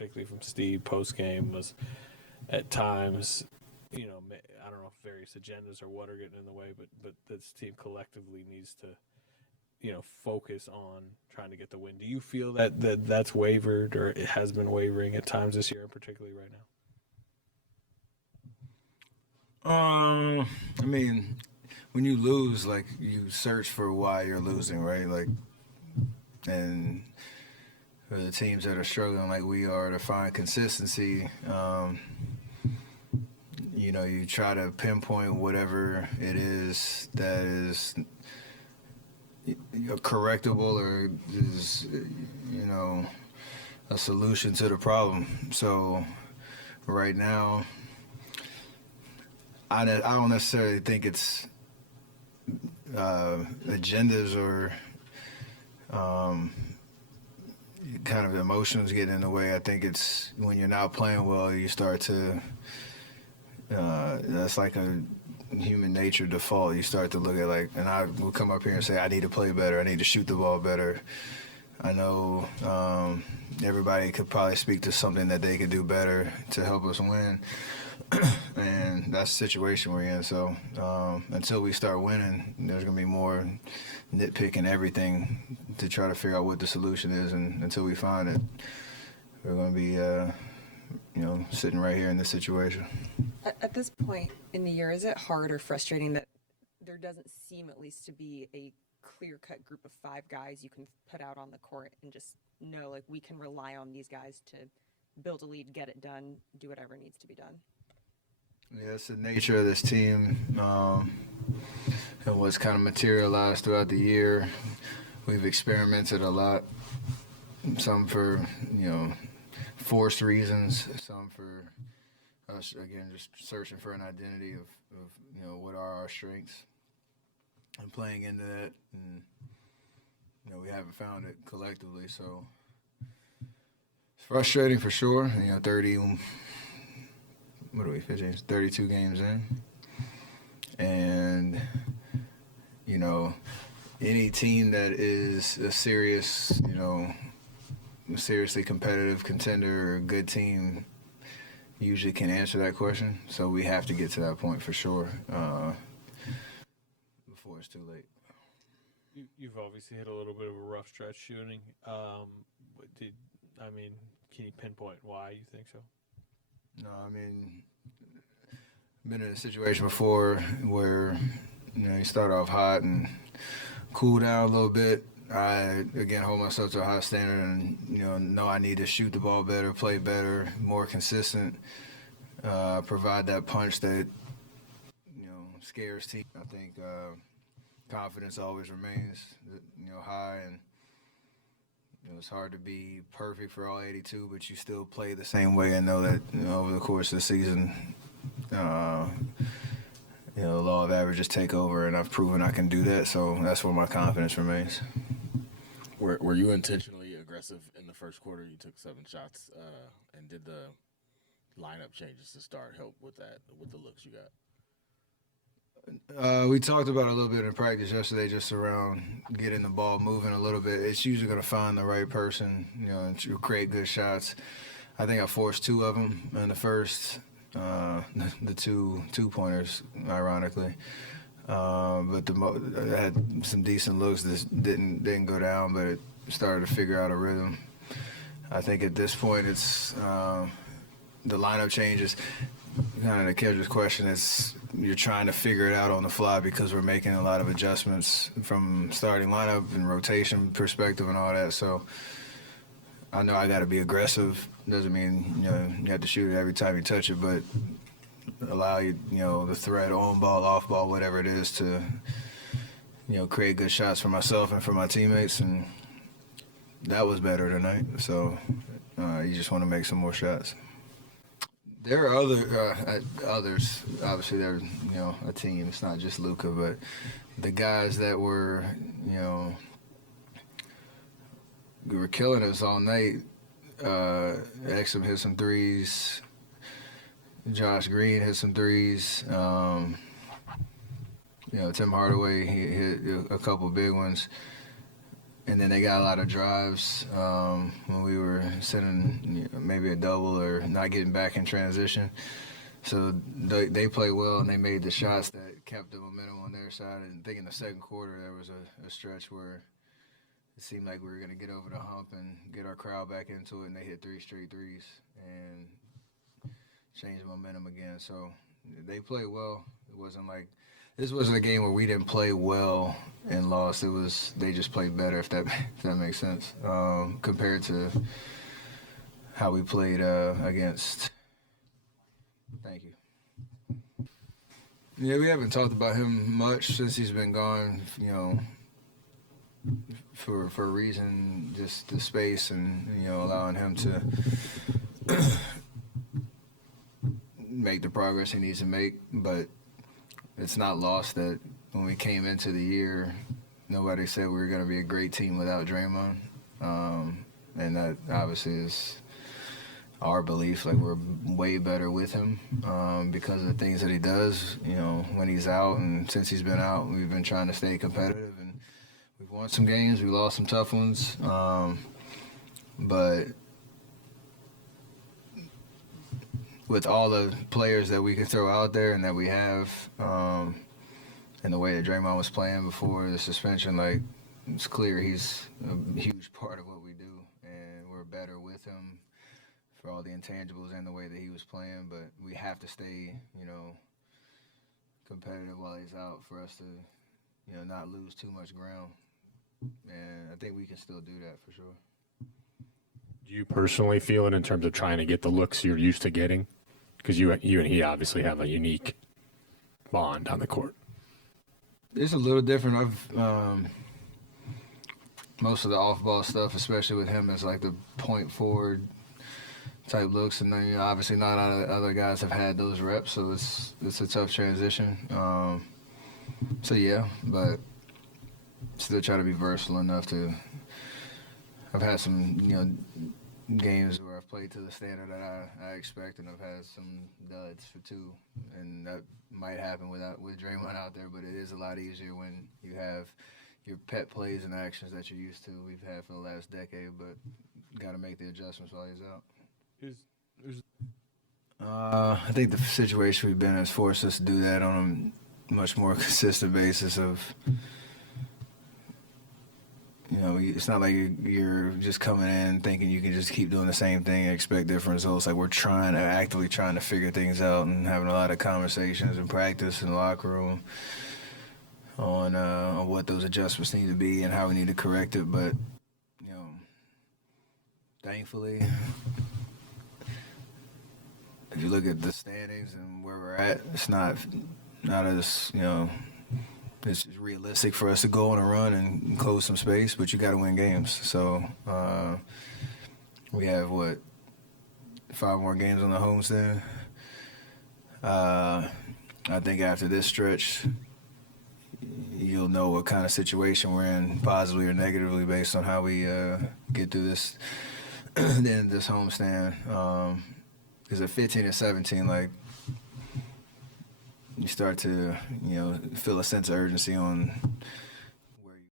particularly from Steve post game, was at times, I don't know if various agendas or what are getting in the way, but this team collectively needs to, focus on trying to get the win. Do you feel that's wavered, or it has been wavering at times this year, and particularly right now? I mean, when you lose, like, you search for why you're losing, right? Like, and for the teams that are struggling like we are to find consistency, you try to pinpoint whatever it is that is correctable or is, a solution to the problem. So right now, I don't necessarily think it's agendas or kind of emotions getting in the way. I think it's when you're not playing well, you start to that's like a human nature default. You start to look at, like, and I will come up here and say, I need to play better, I need to shoot the ball better. I know everybody could probably speak to something that they could do better to help us win. And that's the situation we're in. So until we start winning, there's going to be more nitpicking everything to try to figure out what the solution is. And until we find it, we're going to be, sitting right here in this situation. At this point in the year, is it hard or frustrating that there doesn't seem at least to be a clear-cut group of 5 guys you can put out on the court and just know, like, we can rely on these guys to build a lead, get it done, do whatever needs to be done? Yeah, it's the nature of this team and what's kind of materialized throughout the year. We've experimented a lot, some for, forced reasons, some for us, again, just searching for an identity of what are our strengths and playing into that. And, we haven't found it collectively, so it's frustrating for sure. 32 games in. And, any team that is a serious, seriously competitive contender or a good team usually can answer that question. So we have to get to that point for sure before it's too late. You've obviously hit a little bit of a rough stretch shooting. Can you pinpoint why you think so? No, been in a situation before where, you start off hot and cool down a little bit. I, again, hold myself to a high standard and, know I need to shoot the ball better, play better, more consistent, provide that punch that, scares teams. I think confidence always remains, high, and it's hard to be perfect for all 82, but you still play the same way and know that, over the course of the season, the law of averages take over, and I've proven I can do that, so that's where my confidence remains. Were you intentionally aggressive in the first quarter? You took 7 shots, and did the lineup changes to start help with that, with the looks you got? We talked about it a little bit in practice yesterday, just around getting the ball moving a little bit. It's usually going to find the right person, and create good shots. I think I forced 2 of them in the first, the two-pointers, ironically. But I had some decent looks that didn't go down, but it started to figure out a rhythm. I think at this point it's the lineup changes. Kind of to Kedra's question, you're trying to figure it out on the fly because we're making a lot of adjustments from starting lineup and rotation perspective and all that. So I know I got to be aggressive. Doesn't mean you have to shoot it every time you touch it, but allow the threat, on ball, off ball, whatever it is, to create good shots for myself and for my teammates, and that was better tonight. So you just want to make some more shots. There are others. Obviously, they're a team. It's not just Luka, but the guys that were we were killing us all night. Exum hit some threes. Josh Green hit some threes. Tim Hardaway, he hit a couple big ones. and then they got a lot of drives when we were sending maybe a double or not getting back in transition. So they played well, and they made the shots that kept the momentum on their side. And I think in the second quarter there was a stretch where it seemed like we were going to get over the hump and get our crowd back into it, and they hit 3 straight threes and changed the momentum again. So they played well. It wasn't like this wasn't a game where we didn't play well and lost. It was they just played better, if that makes sense, compared to how we played against. Thank you. Yeah, we haven't talked about him much since he's been gone. For a reason, just the space and allowing him to make the progress he needs to make. But it's not lost that when we came into the year, nobody said we were going to be a great team without Draymond, and that obviously is our belief. Like, we're way better with him because of the things that he does. When he's out, and since he's been out, we've been trying to stay competitive, and we've won some games, we lost some tough ones, but with all the players that we can throw out there and that we have, and the way that Draymond was playing before the suspension, like, it's clear he's a huge part of what we do, and we're better with him for all the intangibles and the way that he was playing. But we have to stay, competitive while he's out for us to, not lose too much ground. And I think we can still do that for sure. Do you personally feel it in terms of trying to get the looks you're used to getting? Because you and he obviously have a unique bond on the court. It's a little different. I've most of the off-ball stuff, especially with him, is like the point forward type looks, and then obviously not all the other guys have had those reps, so it's a tough transition. So yeah, but still try to be versatile enough to. I've had some games where I've played to the standard that I expect, and I've had some duds for two, and that might happen with Draymond out there, but it is a lot easier when you have your pet plays and actions that you're used to. We've had for the last decade, but got to make the adjustments while he's out. I think the situation we've been in has forced us to do that on a much more consistent basis of, it's not like you're just coming in thinking you can just keep doing the same thing and expect different results. Like, we're actively trying to figure things out and having a lot of conversations and practice in the locker room on what those adjustments need to be and how we need to correct it. But, thankfully, if you look at the standings and where we're at, it's not as, it's realistic for us to go on a run and close some space, but you got to win games. So we have, 5 more games on the homestand. I think after this stretch, you'll know what kind of situation we're in, positively or negatively, based on how we get through this, the end of this homestand. Because at 15 and 17, like, you start to, feel a sense of urgency on